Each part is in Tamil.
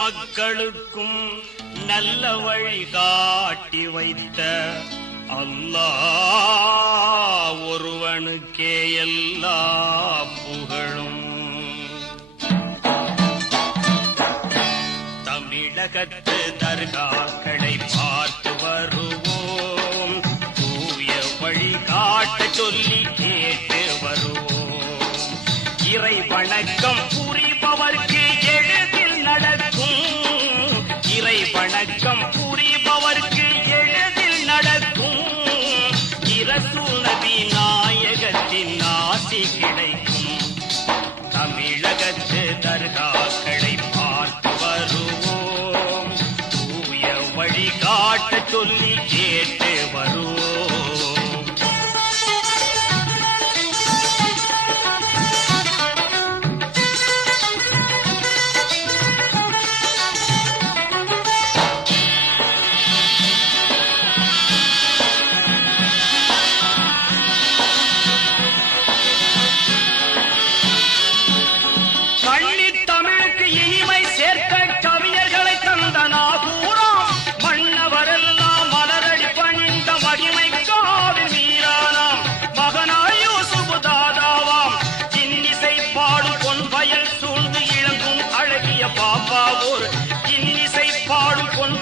மக்களுக்கும் நல்ல வழி காட்டி வைத்த அல்லாஹ் ஒருவனுக்கே எல்லா புகழும். தமிழகத்து தர்காக்களை பார்த்து வருவோம், தூய வழி காட்ட சொல்லி கேட்டு வருவோம். இறை வணக்கம் புரிபவர்க்கு எளிதில் நடக்கும், இறை வணக்கம் புரிபவர்க்கு எளிதில் நடக்கும். இரசூல் நபி நாயகத்தின் ஆசி கிடைக்கும். தமிழகத்து தர்காக்களை பார்த்து வருவோம், தூய வழி காட்ட சொல்லி கேட்டு வருவோம்.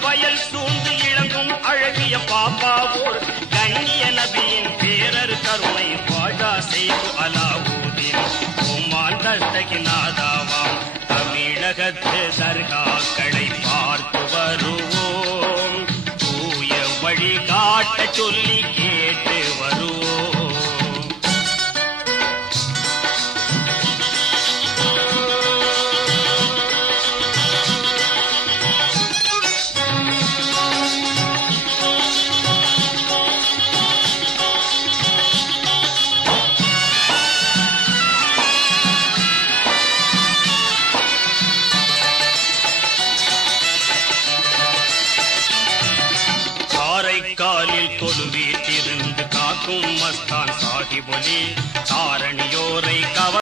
வயல் சூழ்ந்து இளங்கும் அழகிய பாப்பாவோர் கண்ணிய நபியின் பேரர் கருணை வாஜா செய்து அலாவுதீன் ஓமான் தஸ்தகிநாதாவாம். தமிழகத்து தர்காக்களை பார்த்து வருவோம், தூய வழி காட்ட சொல்லி கேட்டு வருவோம். காலில் கொலுவீட்டிருந்து காக்கும் மஸ்தான் சாஹிபொலி